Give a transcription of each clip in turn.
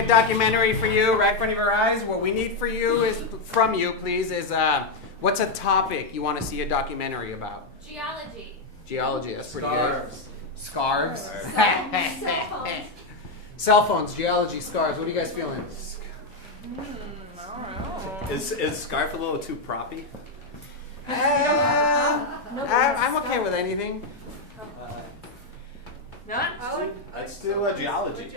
a documentary for you right in front of your eyes. What we need from you is what's a topic you want to see a documentary about? Geology. Geology, that's pretty Scarves. good. Scarves? Cell phones. Cell phones, geology, scarves. What are you guys feeling? I don't know. Is scarf a little too proppy? I'm okay with anything. Not? Let's do geology.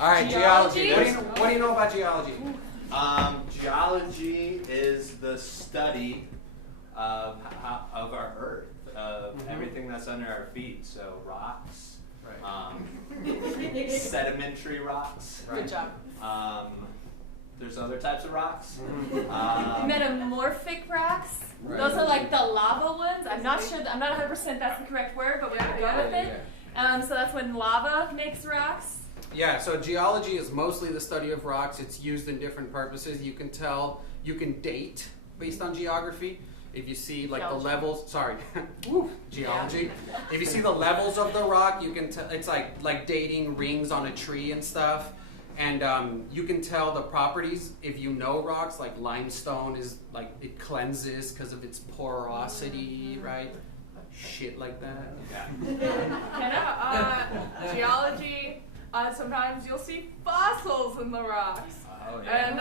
All right, geology. What do you know about geology? Geology is the study of our Earth, of everything that's under our feet. So rocks, sedimentary rocks. Good job. There's other types of rocks. Metamorphic rocks. Right. Those are like the lava ones. I'm not sure. I'm not 100% that's the correct word, but we're gonna go with it. So that's when lava makes rocks. Yeah, so geology is mostly the study of rocks. It's used in different purposes. You can date based on geography. If you see like the levels, geology. Yeah. If you see the levels of the rock, you can tell. It's like dating rings on a tree and stuff. And you can tell the properties if you know rocks. Like limestone is like it cleanses because of its porosity, right? Shit like that. Yeah. Geology. Sometimes you'll see fossils in the rocks. Oh, yeah. And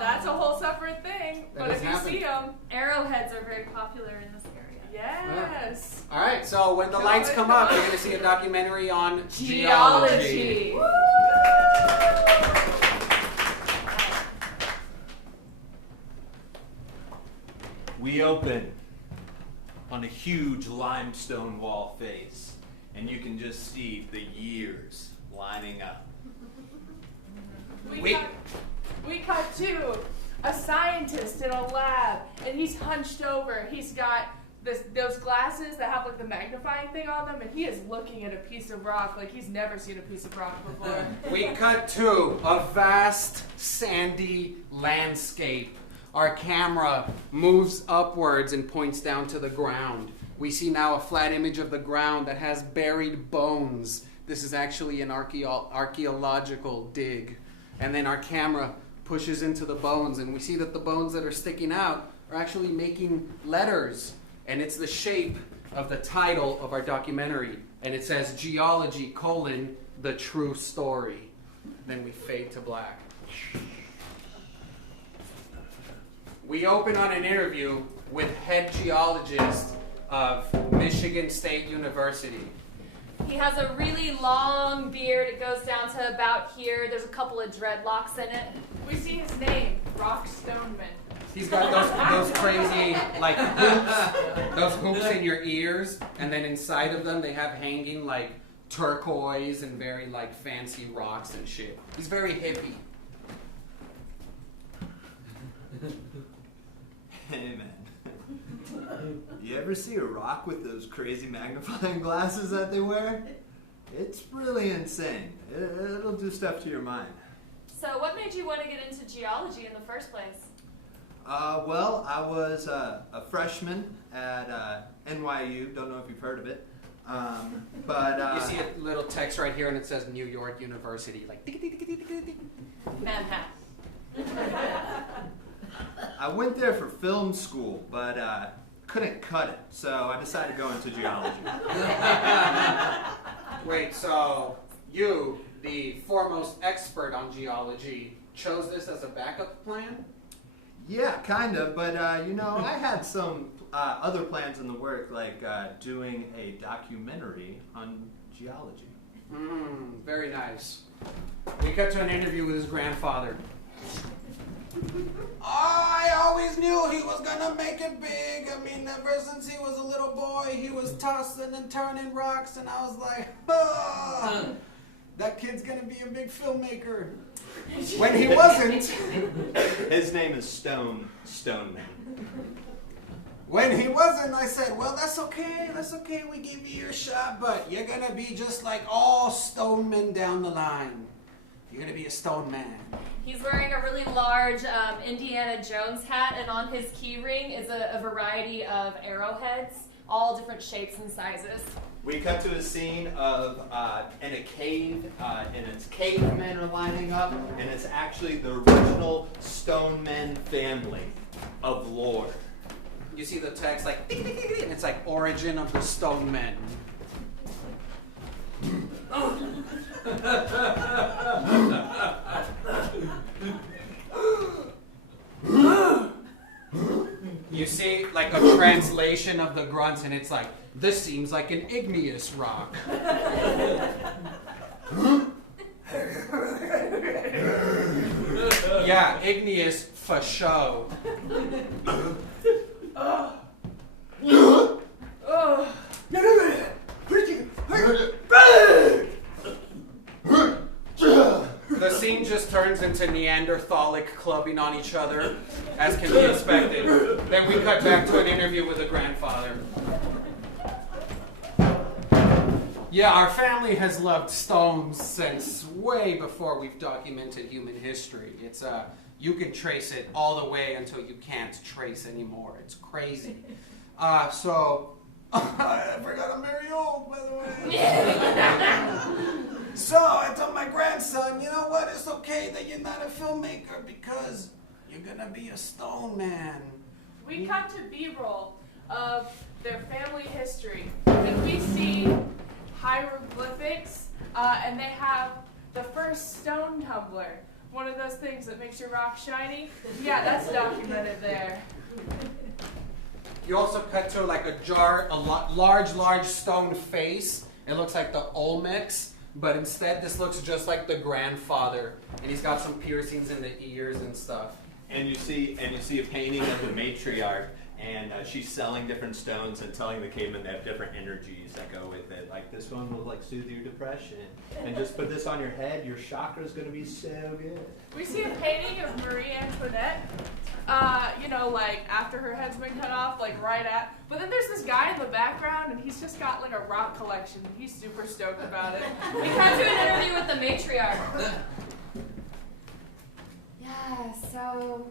that's a whole separate thing. That But if doesn't you happen. see them, Arrowheads are very popular in this area. yes. All right, so when the lights come up, you're going to see a documentary on Geology. We open on a huge limestone wall face, and you can just see the years lining up. We cut to a scientist in a lab, and he's hunched over. He's got those glasses that have like the magnifying thing on them, and he is looking at a piece of rock like he's never seen a piece of rock before. We cut to a vast sandy landscape. Our camera moves upwards and points down to the ground. We see now a flat image of the ground that has buried bones. This is actually an archaeological dig. And then our camera pushes into the bones, and we see that the bones that are sticking out are actually making letters. And it's the shape of the title of our documentary. And it says, Geology, the true story. Then we fade to black. We open on an interview with head geologist of Michigan State University. He has a really long beard. It goes down to about here. There's a couple of dreadlocks in it. We see his name, Rock Stoneman. He's got those crazy like hoops, those hoops in your ears, and then inside of them they have hanging like turquoise and very like fancy rocks and shit. He's very hippie. Hey man, you ever see a rock with those crazy magnifying glasses that they wear? It's really insane. It'll do stuff to your mind. So what made you want to get into geology in the first place? Well, I was a freshman at NYU. Don't know if you've heard of it. But You see a little text right here and it says New York University, like Manhattan. I went there for film school, but couldn't cut it, so I decided to go into geology. Wait, so you, the foremost expert on geology, chose this as a backup plan? Yeah, kind of, but I had some other plans in the work, like doing a documentary on geology. Very nice. We cut to an interview with his grandfather. I always knew he was gonna make it big. I mean, ever since he was a little boy, he was tossing and turning rocks, and I was like, that kid's gonna be a big filmmaker. When he wasn't. His name is Stoneman. When he wasn't, I said, well, that's okay, we give you your shot, but you're gonna be just like all stonemen down the line. You're gonna be a stone man. He's wearing a really large Indiana Jones hat, and on his key ring is a variety of arrowheads all different shapes and sizes. We cut to a scene of in a cave, and it's cavemen are lining up, and it's actually the original Stone Men family of lore. You see the text like, and it's like origin of the Stone Men. You see like a translation of the grunts, and it's like, this seems like an igneous rock. Yeah, igneous for show. The scene just turns into Neanderthalic clubbing on each other, as can be expected. Then we cut back to an interview with the grandfather. Yeah, our family has loved stones since way before we've documented human history. It's you can trace it all the way until you can't trace anymore. It's crazy. So I forgot I'm very old, by the way. So I told my grandson, you know what? It's okay that you're not a filmmaker because you're gonna be a stone man. We cut to B-roll of their family history, and we see hieroglyphics, and they have the first stone tumbler. One of those things that makes your rock shiny. Yeah, that's documented there. You also cut to like large stone face. It looks like the Olmecs, but instead this looks just like the grandfather, and he's got some piercings in the ears and stuff. And you see a painting of the matriarch, and she's selling different stones and telling the cavemen they have different energies that go with it. Like this one will like soothe your depression, and just put this on your head. Your chakra's gonna be so good. We see a painting of Marie Antoinette. Like after her head's been cut off, like right at. But then there's this guy in the background, and he's just got like a rock collection. He's super stoked about it. We cut to an interview with the matriarch. Yeah, so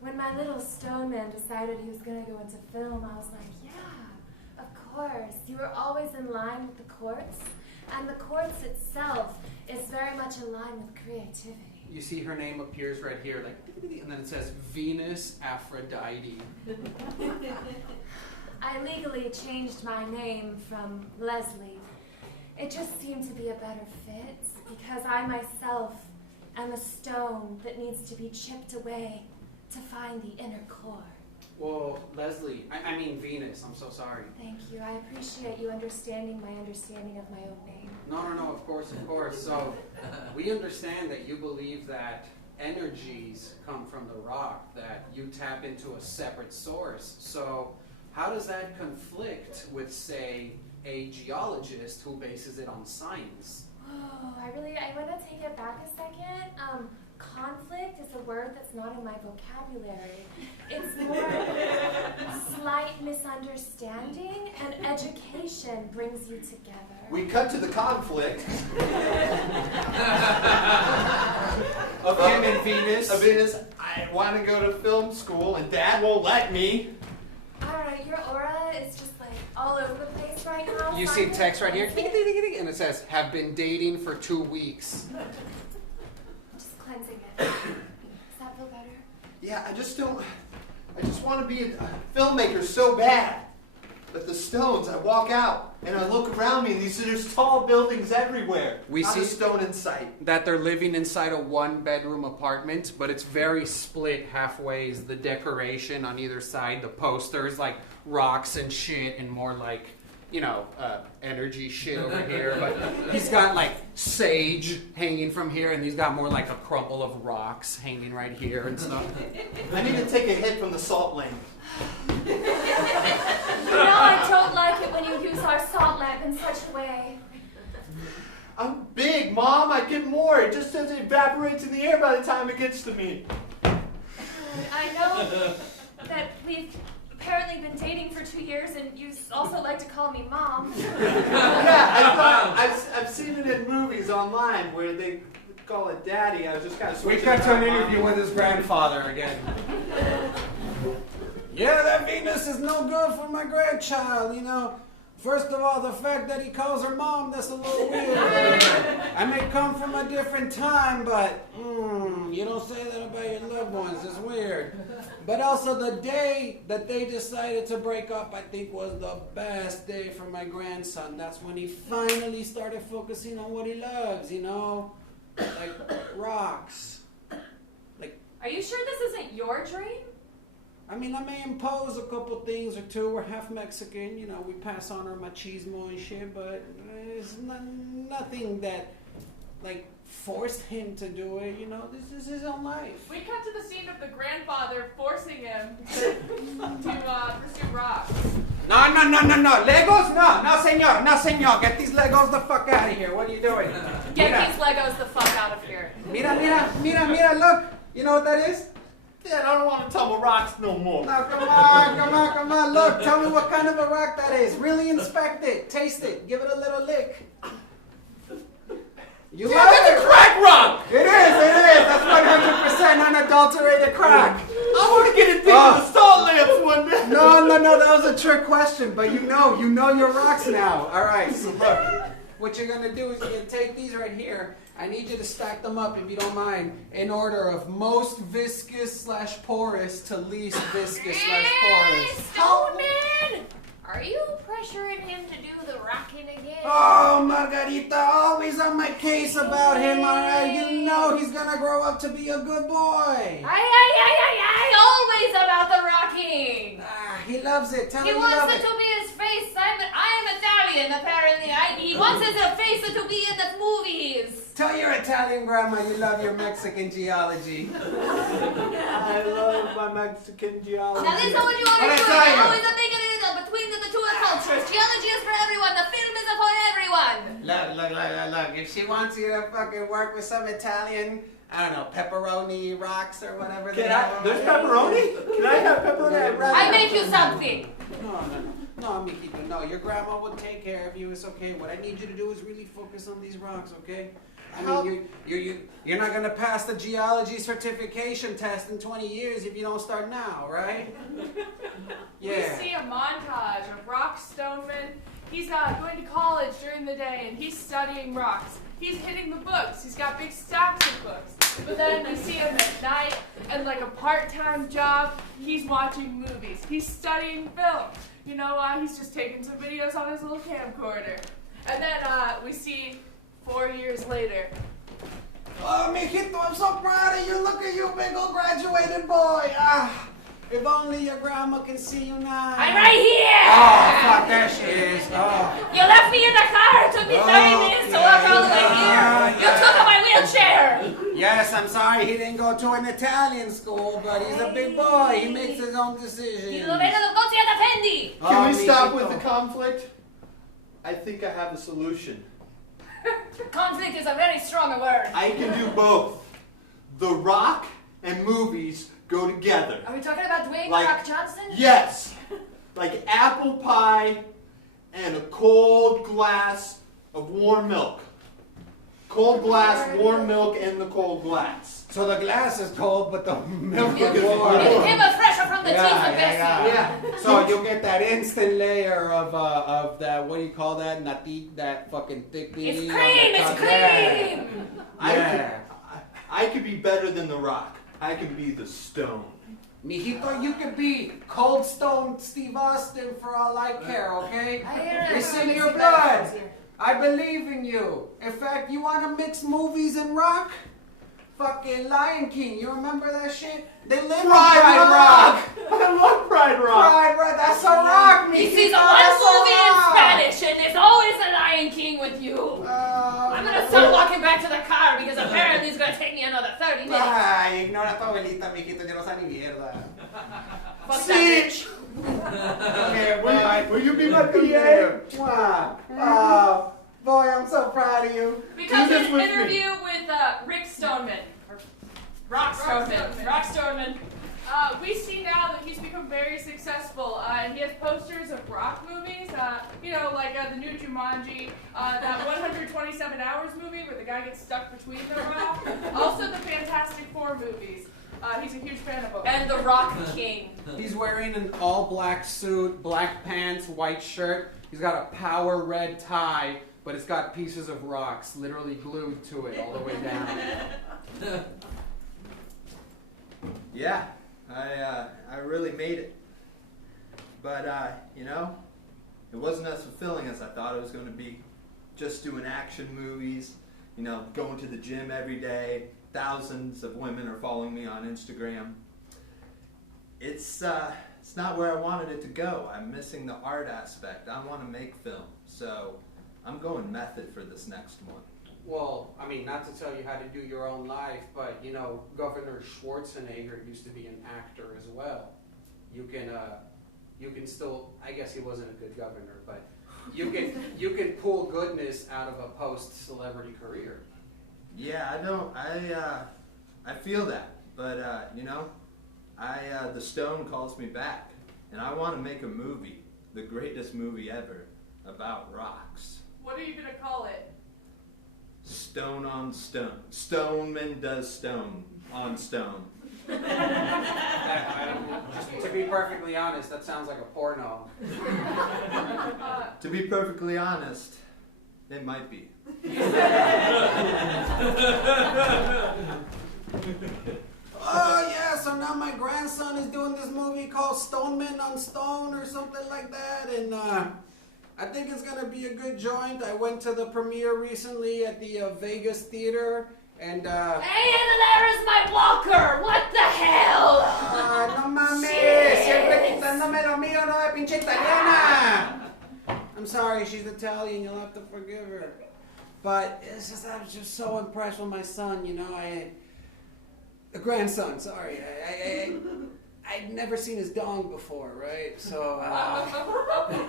when my little stone man decided he was going to go into film, I was like, yeah, of course. You were always in line with the quartz, and the quartz itself is very much in line with creativity. You see her name appears right here, like, and then it says Venus Aphrodite. I legally changed my name from Leslie. It just seemed to be a better fit, because I myself am a stone that needs to be chipped away to find the inner core. Well, Leslie, I mean Venus, I'm so sorry. Thank you. I appreciate you understanding my understanding of my own name. No, of course. So, we understand that you believe that energies come from the rock, that you tap into a separate source. So, how does that conflict with, say, a geologist who bases it on science? Oh, I want to take it back a second. Conflict is a word that's not in my vocabulary. It's more slight misunderstanding, and education brings you together. We cut to the conflict Of him and Venus. Of Venus. I want to go to film school, and Dad won't let me. Alright, your aura is just like all over the place right now. You see text right here, and it says, have been dating for 2 weeks. Just cleansing it. Does that feel better? Yeah, I just want to be a filmmaker so bad. But the stones, I walk out and I look around me, and there's tall buildings everywhere. We Not see a stone in sight. that they're living inside a 1-bedroom apartment, but it's very split halfway. The decoration on either side, the posters, like rocks and shit, and more like, energy shit over here. But he's got like sage hanging from here, and he's got more like a crumple of rocks hanging right here and stuff. I need to take a hit from the salt lamp. I don't like it when you use our salt lamp in such a way. I'm big, Mom. I get more. It just says it evaporates in the air by the time it gets to me. I know that we've apparently been dating for 2 years, and you also like to call me Mom. Yeah, I've seen it in movies online where they call it Daddy. I was just kind of We switching cut to an around. interview with his grandfather again. Yeah, that Venus is no good for my grandchild, you know. First of all, the fact that he calls her mom, that's a little weird. I may come from a different time, but you don't say that about your loved ones. It's weird. But also the day that they decided to break up, I think was the best day for my grandson. That's when he finally started focusing on what he loves, you know? Like rocks. Are you sure this isn't your dream? I mean, I may impose a couple things or two. We're half Mexican, you know, we pass on our machismo and shit, but it's nothing that, like, forced him to do it, you know. This is his own life. We cut to the scene of the grandfather forcing him to pursue rocks. No. Legos? No, senor. Get these Legos the fuck out of here. What are you doing? Get these Legos the fuck out of here. Mira, look. You know what that is? Dad, I don't want to tumble rocks no more. No, come on. Look, tell me what kind of a rock that is. Really inspect it. Taste it. Give it a little lick. You love That's a crack rock! It is. That's 100% unadulterated crack. I want to get it deep in the salt lamps one day. No, that was a trick question, but you know your rocks now. All right, so look, what you're going to do is you're going to take these right here. I need you to stack them up, if you don't mind, in order of most viscous / porous to least viscous / porous. Stoneman! Are you pressuring him to do the rocking again? Oh, Margarita, always on my case about him, all right? You know he's going to grow up to be a good boy. Always about the rocking! He loves it. Tell him He you wants love it to be his face, Simon. I am Italian, apparently. He wants his face to be in the movies. Tell your Italian grandma you love your Mexican geology. I love my Mexican geology. Now listen what you want to What I do. tell you? You're always a big between the two cultures. Geology is for everyone. The film is for everyone. Look. If she wants you to fucking work with some Italian, I don't know, pepperoni rocks or whatever. There's pepperoni? Can I have pepperoni? I make you something. No, mijito, no. Your grandma will take care of you. It's okay. What I need you to do is really focus on these rocks, okay? I mean, you're not gonna pass the geology certification test in 20 years if you don't start now, right? Yeah. We see a montage of Rock Stoneman. He's going to college during the day and he's studying rocks. He's hitting the books. He's got big stacks of books. But then we see him at night and like a part-time job, he's watching movies. He's studying film. You know why? He's just taking some videos on his little camcorder. And then we see 4 years later. Oh, mijito, I'm so proud of you. Look at you, big old graduated boy. If only your grandma can see you now. I'm right here. Oh, fuck, there she is. Oh. You left me in the car. It took me 30 minutes to walk all the way here. You took my wheelchair. Yes, I'm sorry he didn't go to an Italian school, but he's a big boy. He makes his own decisions. Can we stop with the conflict? I think I have a solution. Conflict is a very strong word. I can do both. The Rock and movies go together. Are we talking about Dwayne Like- Rock Johnson? Yes! Like apple pie and a cold glass of warm milk. Cold glass, warm milk in the cold glass. So the glass is cold, but the milk is It warm. came out fresher from the teeth of Bessie. Yeah. So you'll get that instant layer of that, what do you call that? That fucking thick thing. It's cream! It's cream! I could be better than the Rock. I could be the Stone. Mijito, you could be Cold Stone Steve Austin for all I care, okay? It's in your blood. I believe in you. In fact, you want to mix movies and rock? Fucking Lion King, you remember that shit? They live on Pride Rock. I love Pride Rock. Pride Rock, that's a rock, mijito. He sees one movie in Spanish and there's always a Lion King with you. I'm gonna start walking back to the car because apparently it's gonna take me another 30 minutes. Ay, ignora a tu abuelita, mijito, yo no sé ni mierda. Fuck that bitch. Will you be my PA? Oh, boy, I'm so proud of you. We come to this an with me. interview with Rick Stoneman. Or Rock Stoneman. Rock Stoneman. We see now that he's become very successful. He has posters of rock movies, like the new Jumanji, that 127 Hours movie where the guy gets stuck between the rock. Also the Fantastic Four movies. He's a huge fan of them. And the Rock King. He's wearing an all-black suit, black pants, white shirt. He's got a power red tie, but it's got pieces of rocks literally glued to it all the way down. Yeah, I really made it. But, you know, it wasn't as fulfilling as I thought it was going to be. Just doing action movies, you know, going to the gym every day. Thousands of women are following me on Instagram. It's not where I wanted it to go. I'm missing the art aspect. I want to make film, so I'm going method for this next one. Well, I mean, not to tell you how to do your own life, but, you know, Governor Schwarzenegger used to be an actor as well. You can still, I guess he wasn't a good governor, but you can pull goodness out of a post-celebrity career. Yeah, I feel that, but you know, the stone calls me back, and I want to make a movie, the greatest movie ever, about rocks. What are you gonna call it? Stone on stone. Stoneman does stone on stone. Just to be perfectly honest, that sounds like a porno. To be perfectly honest, it might be. Oh yeah, so now my grandson is doing this movie called Stoneman on Stone or something like that, and I think it's gonna be a good joint. I went to the premiere recently at the Vegas Theater, and Hey, there is my walker! What the hell? no mames, siempre quitándome lo mío, no de pinche italiana. I'm sorry, she's Italian, you'll have to forgive her. But it's just, I was just so impressed with my son, you know, a grandson, sorry. I'd never seen his dong before, right? So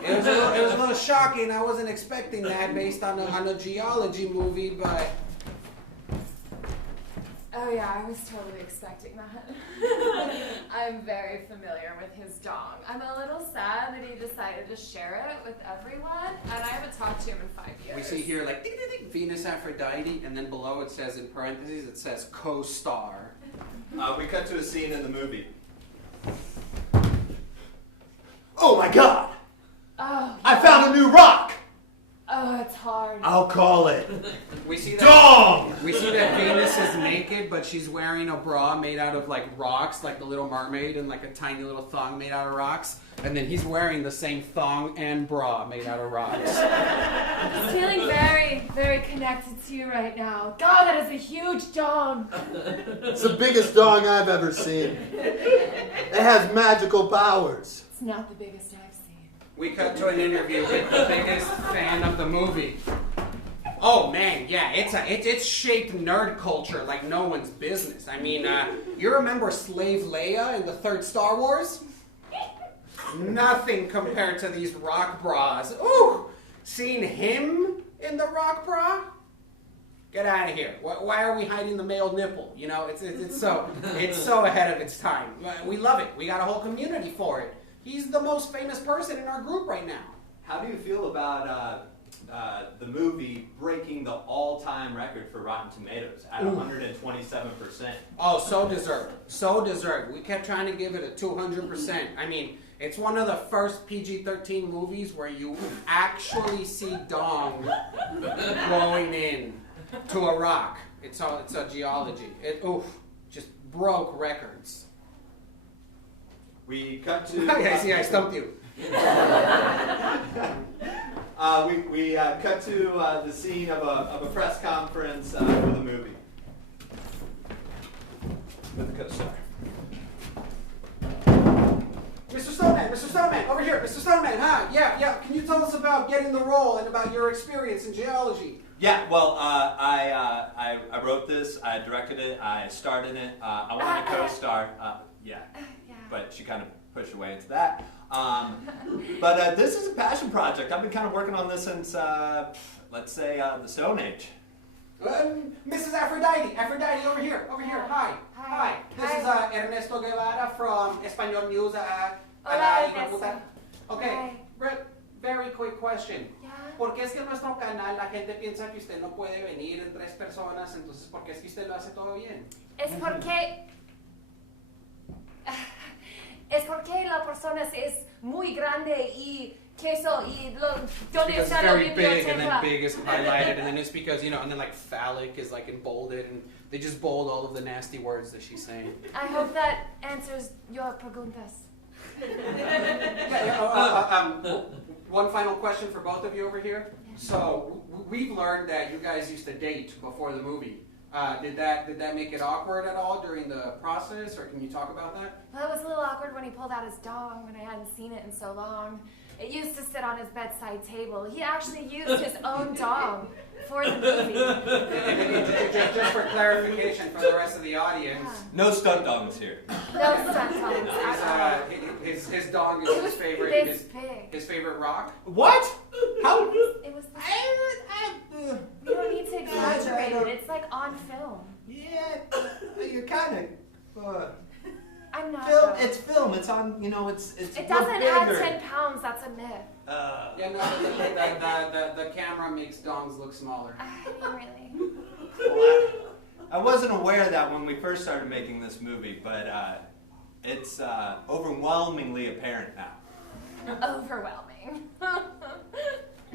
it was a little shocking. I wasn't expecting that based on a geology movie, but Oh yeah, I was totally expecting that. I'm very familiar with his dong. I'm a little sad that he decided to share it with everyone, and I haven't talked to him in 5 years. we see here like ding, ding, ding, Venus Aphrodite, and then below it says in parentheses it says co-star. We cut to a scene in the movie. Oh my god! Oh, I found a new rock! oh, it's hard. I'll call it We see that Dong! we see that Venus is naked, but she's wearing a bra made out of like rocks, like the Little Mermaid, and like a tiny little thong made out of rocks. And then he's wearing the same thong and bra made out of rocks. I'm feeling very, very connected to you right now. God, that is a huge dong. It's the biggest dong I've ever seen. It has magical powers. It's not the biggest I've seen. We cut to an interview with the biggest fan of the movie. Oh man, yeah, it's shaped nerd culture like no one's business. I mean, you remember Slave Leia in the third Star Wars? Nothing compared to these rock bras. Ooh, seeing him in the rock bra? Get out of here. Why are we hiding the male nipple? You know, it's so ahead of its time. We love it. We got a whole community for it. He's the most famous person in our group right now. How do you feel about the movie breaking the all-time record for Rotten Tomatoes at 127%? Oh, so deserved. So deserved. We kept trying to give it a 200%. I mean, it's one of the first PG-13 movies where you actually see dong going in to a rock. It's a geology. It just broke records. We cut to... I see, I stumped you. We cut to the scene of a press conference for the movie. With the co-star. Mr. Stoneman, over here. Mr. Stoneman, hi. Yeah. Can you tell us about getting the role and about your experience in geology? Yeah, well, I wrote this, I directed it, I starred in it. I wanted to co-star. Yeah, but she kind of pushed her way into that. But this is a passion project. I've been kind of working on this since, let's say, the Stone Age. Mrs. Aphrodite, over here. Hi. This is Ernesto Guevara from Español News. Hola, Okay, very quick question. Yeah. ¿Por qué es que en nuestro canal la gente piensa que usted no puede venir en 3 personas? Entonces, ¿por qué es que usted lo hace todo bien? Es porque Es porque la persona es muy grande y queso y donde Because está it's la very big, and then biblioteca. big is highlighted, and then it's because, and then like phallic is like in bolded, and they just bold all of the nasty words that she's saying. I hope that answers your preguntas. One final question for both of you over here. So we've learned that you guys used to date before the movie. Did that make it awkward at all during the process, or can you talk about that? Well, it was a little awkward when he pulled out his dong when I hadn't seen it in so long. It used to sit on his bedside table. He actually used his own dong for the movie. Just for clarification for the rest of the audience, No stunt dongs here. No stunt songs at all. his dong is It his was favorite. this big. His favorite rock. What? How? It was. You don't need to exaggerate it. It's like on film. Yeah, you're kind of. I'm not. Film. though. It's film. It's on. It's. It doesn't have 10 pounds. That's a myth. Yeah, no, the camera makes dongs look smaller. I mean, really. I wasn't aware of that when we first started making this movie, but it's overwhelmingly apparent now. Overwhelming.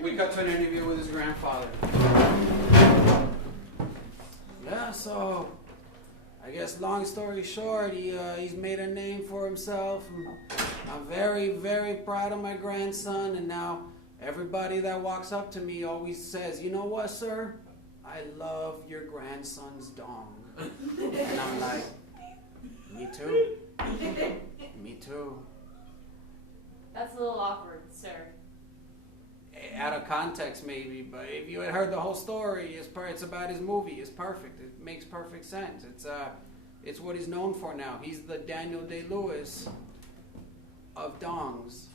We cut to an interview with his grandfather. Yeah, so I guess long story short, he's made a name for himself. I'm very, very proud of my grandson, and now everybody that walks up to me always says, "You know what, sir? I love your grandson's dong." And I'm like, me too. Me too. That's a little awkward, sir. Out of context maybe, but if you had heard the whole story, it's about his movie. It's perfect. It makes perfect sense. It's what he's known for now. He's the Daniel Day-Lewis of dongs.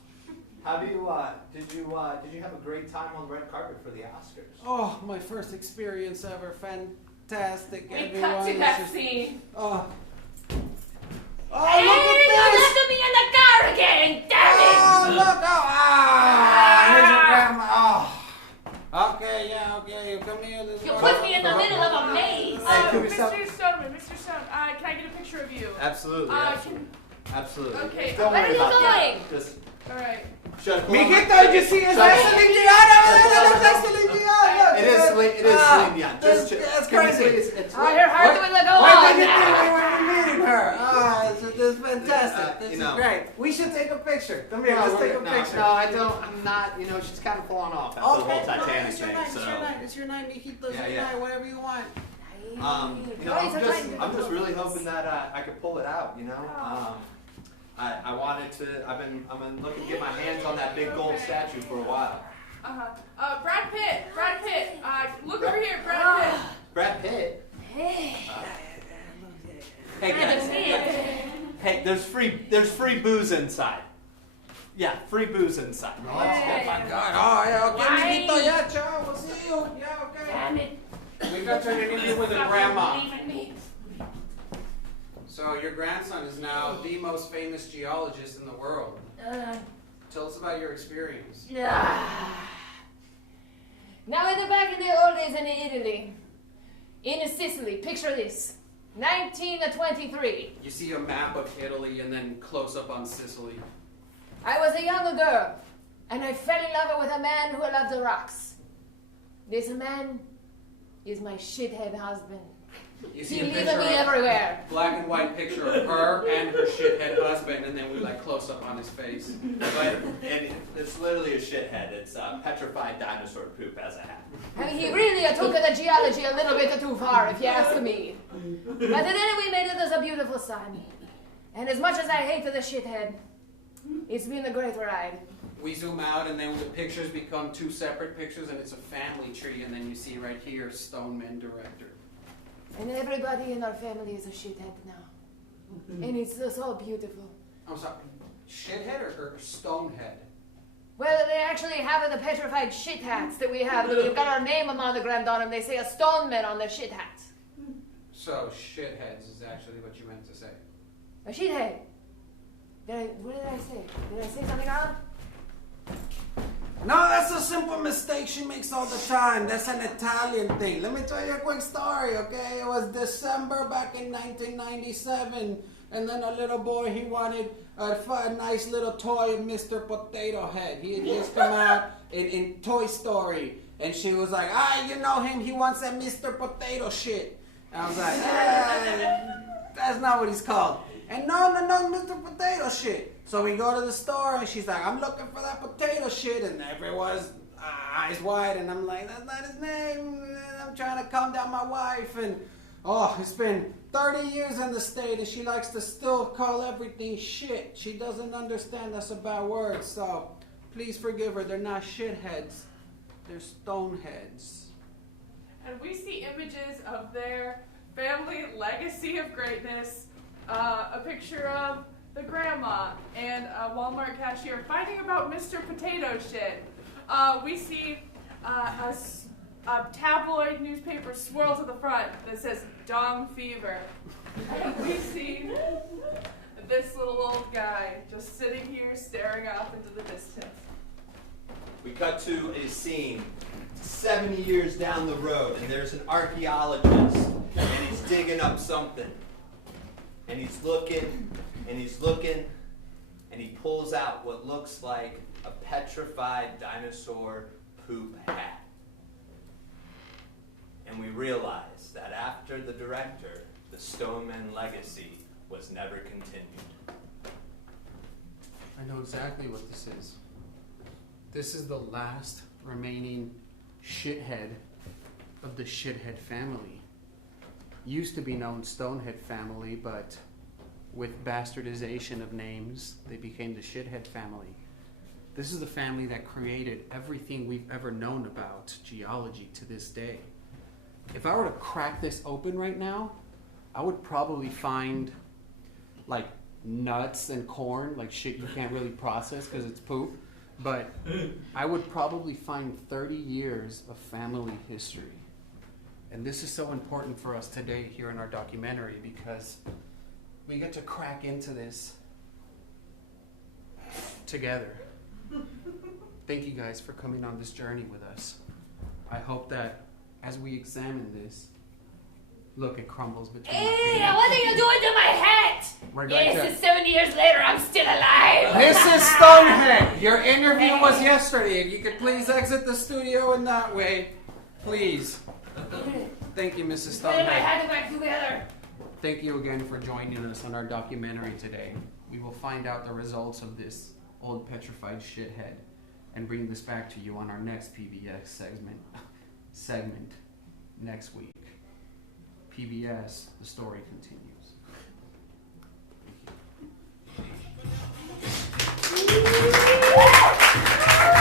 How do you did you have a great time on the red carpet for the Oscars? Oh, my first experience ever. Fantastic. We Everyone cut to was that just- scene. Oh. Oh, Hey, look you at this! left me in the car again! Damn it! Oh, look! Oh, here's your grandma. Oh. Okay, yeah, okay. Come here. You put me in the middle of a maze. Mr. Stoneman, can I get a picture of you? Absolutely. Absolutely. Okay. Don't Where worry are you about that. going? Just All right. shut. Mijito, did you see his Celine Dion? Celine Dion. It is Celine Dion. Just That's can you crazy. please- it's- Your heart will go Why on. did you think we were meeting her? Oh, this is fantastic. This you is know. great. We should take a picture. Come here, No, let's take a no, picture. No, I don't. I'm not. You know, she's kind of falling off after the whole Titanic it's your thing. night, So, it's your night, it's your night, mijito, it's Yeah, your yeah. night, whatever you want. you know, I'm just really hoping that I could pull it out. You know, I wanted to. I've been looking to get my hands on that big gold statue for a while. Brad Pitt. Look over here, Brad Pitt. Brad Pitt. Hey. Hey guys. Hey, there's free booze inside. Yeah, free booze inside. Oh my God! Oh yeah, okay, Why? mijito, yeah, ciao, we'll see you. Yeah, okay. Damn it. We got to an interview with a grandma. Leaving me. So your grandson is now the most famous geologist in the world. Tell us about your experience. Now in the back in the old days in Italy, in Sicily, picture this, 1923. You see a map of Italy and then close up on Sicily. I was a young girl, and I fell in love with a man who loved the rocks. This man is my shithead husband. You He see a leaves picture me of everywhere. black and white picture of her and her shithead husband, and then we like close up on his face. But and it's literally a shithead. It's petrified dinosaur poop as a hat. I mean, he really took the geology a little bit too far, if you ask me. But then we made it as a beautiful sun. And as much as I hate the shithead, it's been a great ride. We zoom out, and then the pictures become two separate pictures, and it's a family tree, and then you see right here, Stoneman director. And everybody in our family is a shithead now. And it's so beautiful. I'm sorry, shithead or stonehead? Well, they actually have the petrified shit hats that we have. We've got our name monogram on them. They say a stoneman on their shit hats. So shitheads is actually what you meant to say. A shithead. What did I say? Did I say something wrong? No, that's a simple mistake she makes all the time. That's an Italian thing. Let me tell you a quick story, okay? It was December back in 1997, And then a little boy, he wanted a nice little toy of Mr. Potato Head. He had just come out in Toy Story. And she was like, you know him, he wants that Mr. Potato shit. And I was like, that's not what he's called. And no, Mr. Potato shit. So we go to the store and she's like, I'm looking for that potato shit. And everyone's eyes wide. And I'm like, that's not his name. I'm trying to calm down my wife. And it's been 30 years in the state and she likes to still call everything shit. She doesn't understand that's a bad word. So please forgive her. They're not shitheads. They're stoneheads. And we see images of their family legacy of greatness, a picture of the grandma and a Walmart cashier fighting about Mr. Potato Shit. We see a tabloid newspaper swirl to the front that says Dong Fever. And we see this little old guy just sitting here staring off into the distance. We cut to a scene 70 years down the road, and there's an archaeologist, and he's digging up something. And he's looking, and he's looking, and he pulls out what looks like a petrified dinosaur poop hat. And we realize that after the director, the Stoneman legacy was never continued. I know exactly what this is. This is the last remaining shithead of the shithead family. Used to be known Stonehead family, but with bastardization of names, they became the shithead family. This is the family that created everything we've ever known about geology to this day. If I were to crack this open right now, I would probably find like nuts and corn, like shit you can't really process because it's poop. But I would probably find 30 years of family history. And this is so important for us today here in our documentary because we get to crack into this together. Thank you guys for coming on this journey with us. I hope that as we examine this, look, it crumbles between our Hey, fingers. what are you doing to my hat? We're going Yes, to- it's 7 years later, I'm still alive. Mrs. Stonehead, your interview was yesterday. If you could please exit the studio in that way, please. Thank you, Mrs. Put my Stonehead. hat back together. Thank you again for joining us on our documentary today. We will find out the results of this old petrified shithead and bring this back to you on our next PBS segment next week. PBS, the story continues.